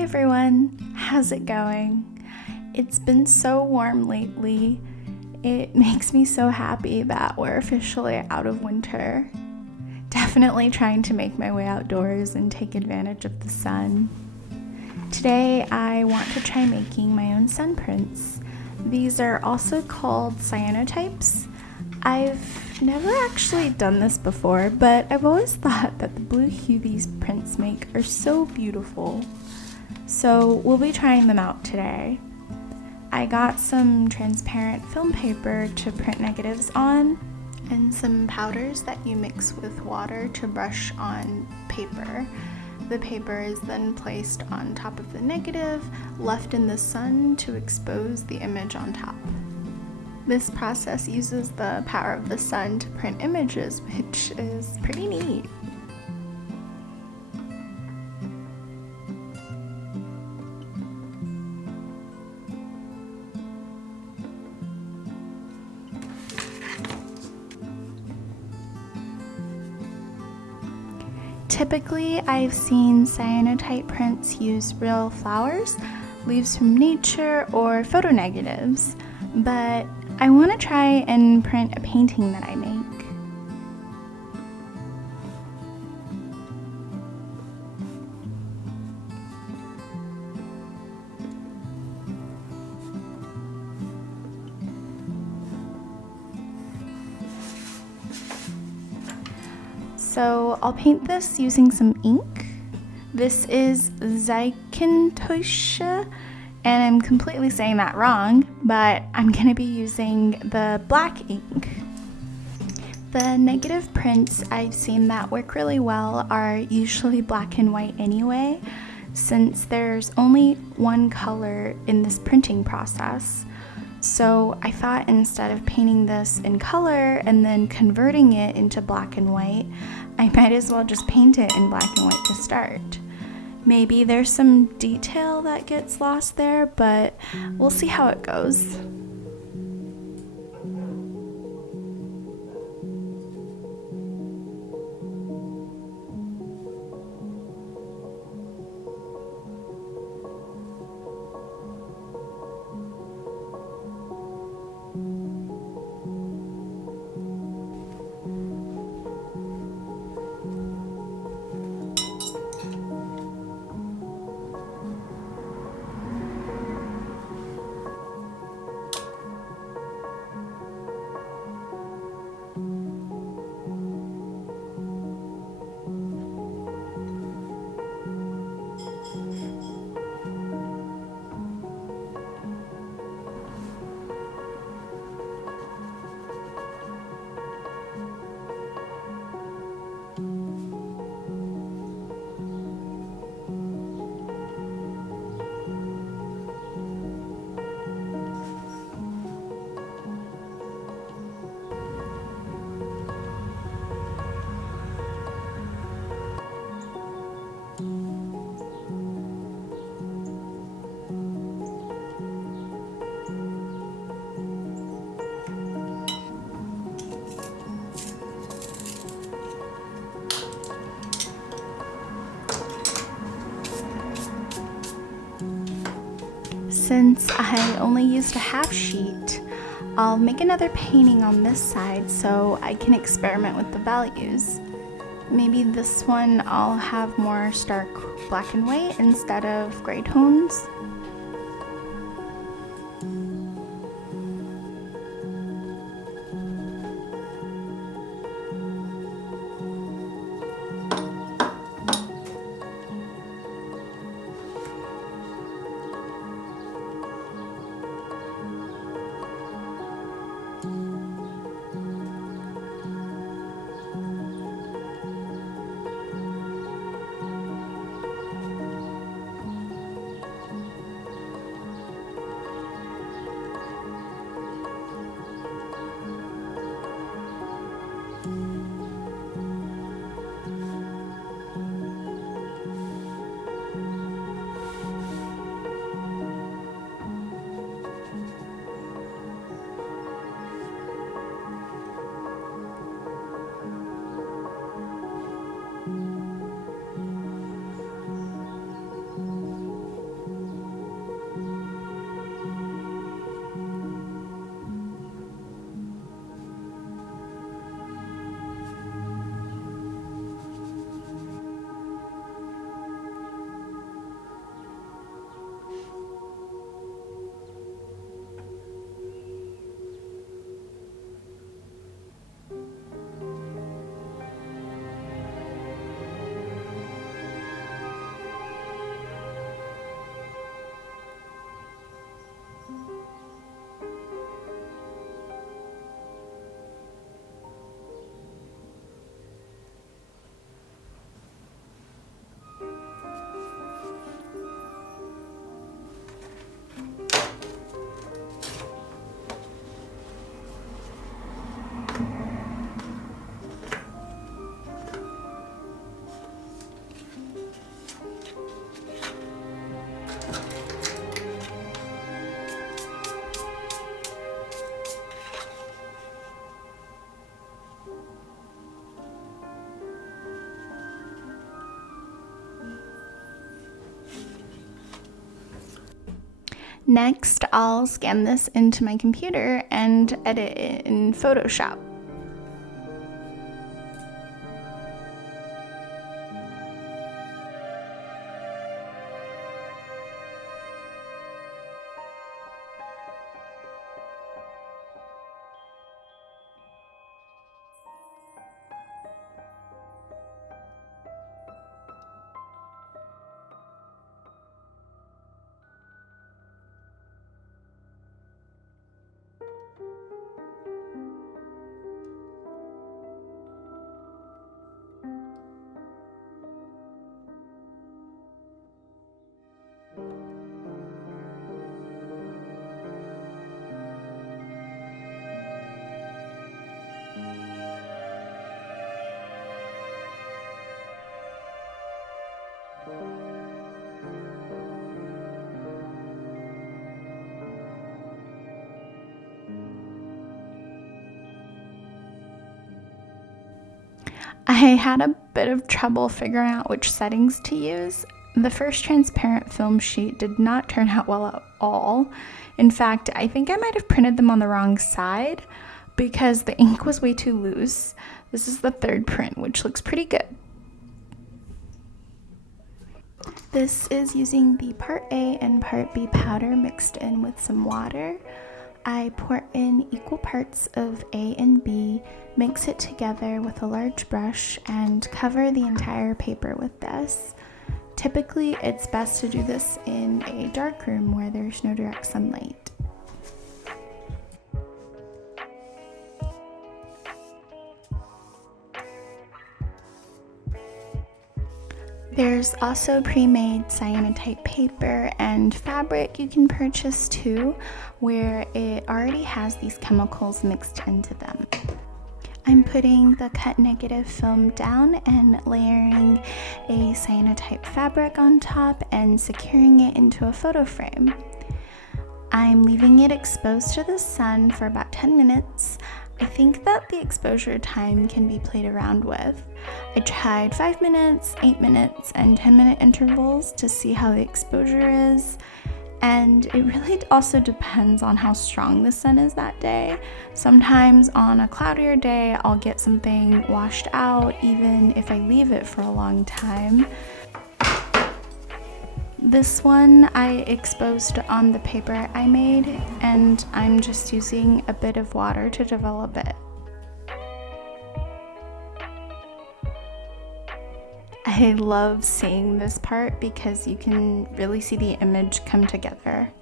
everyone, how's it going? It's been so warm lately. It makes me so happy that we're officially out of winter. Definitely trying to make my way outdoors and take advantage of the sun. Today I want to try making my own sun prints. These are also called cyanotypes. I've never actually done this before, but I've always thought that the blue hue these prints make are so beautiful. So we'll be trying them out today. I got some transparent film paper to print negatives on, and some powders that you mix with water to brush on paper. The paper is then placed on top of the negative, left in the sun to expose the image on top. This process uses the power of the sun to print images, which is pretty neat. Typically, I've seen cyanotype prints use real flowers, leaves from nature, or photo negatives, but I want to try and print a painting that I make. So I'll paint this using some ink. This is cyanotype, and I'm completely saying that wrong, but I'm going to be using the black ink. The negative prints I've seen that work really well are usually black and white anyway, since there's only one color in this printing process. So I thought instead of painting this in color and then converting it into black and white, I might as well just paint it in black and white to start. Maybe there's some detail that gets lost there, but we'll see how it goes. Since I only used a half sheet, I'll make another painting on this side so I can experiment with the values. Maybe this one I'll have more stark black and white instead of gray tones. Next, I'll scan this into my computer and edit it in Photoshop. I had a bit of trouble figuring out which settings to use. The first transparent film sheet did not turn out well at all. In fact, I think I might have printed them on the wrong side because the ink was way too loose. This is the third print, which looks pretty good. This is using the Part A and Part B powder mixed in with some water. I pour in equal parts of A and B, mix it together with a large brush, and cover the entire paper with this. Typically, it's best to do this in a dark room where there's no direct sunlight. There's also pre-made cyanotype paper and fabric you can purchase too, where it already has these chemicals mixed into them. I'm putting the cut negative film down and layering a cyanotype fabric on top and securing it into a photo frame. I'm leaving it exposed to the sun for about 10 minutes. I think that the exposure time can be played around with. I tried 5 minutes, 8 minutes, and 10-minute intervals to see how the exposure is. And it really also depends on how strong the sun is that day. Sometimes on a cloudier day, I'll get something washed out even if I leave it for a long time. This one I exposed on the paper I made, and I'm just using a bit of water to develop it. I love seeing this part because you can really see the image come together.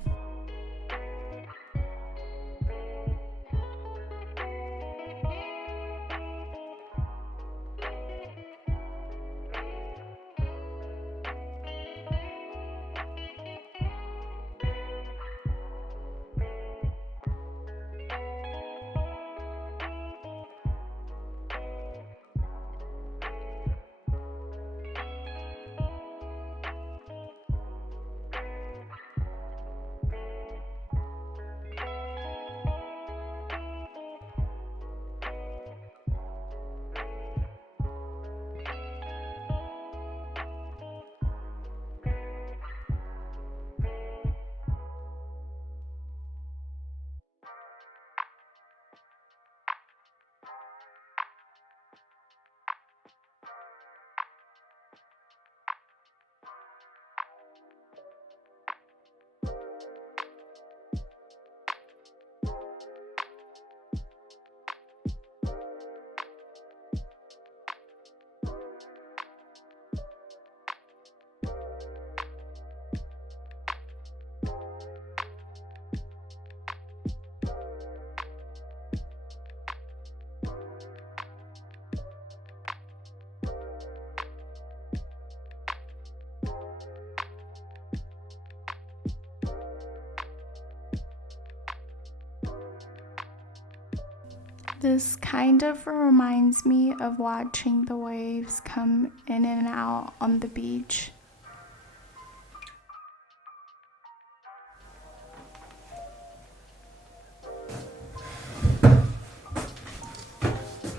This kind of reminds me of watching the waves come in and out on the beach.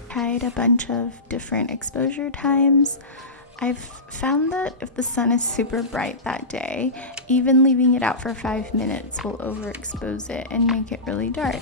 Tried a bunch of different exposure times. I've found that if the sun is super bright that day, even leaving it out for 5 minutes will overexpose it and make it really dark.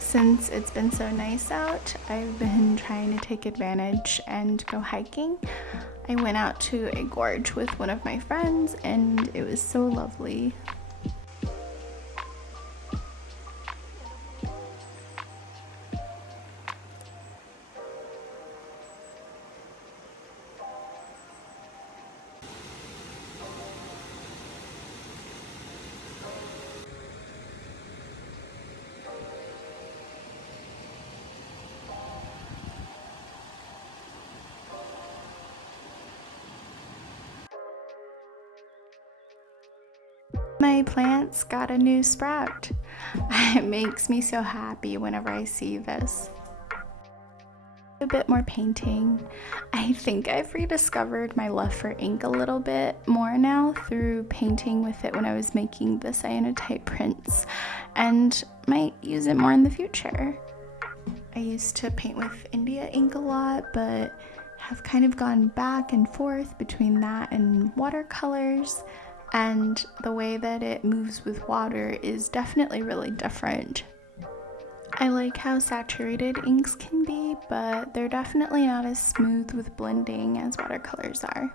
Since it's been so nice out, I've been trying to take advantage and go hiking. I went out to a gorge with one of my friends and it was so lovely. My plants got a new sprout. It makes me so happy whenever I see this. A bit more painting. I think I've rediscovered my love for ink a little bit more now through painting with it when I was making the cyanotype prints, and might use it more in the future. I used to paint with India ink a lot, but have kind of gone back and forth between that and watercolors, and the way that it moves with water is definitely really different. I like how saturated inks can be, but they're definitely not as smooth with blending as watercolors are.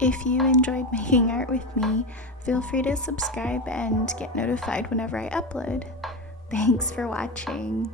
If you enjoyed making art with me, feel free to subscribe and get notified whenever I upload. Thanks for watching.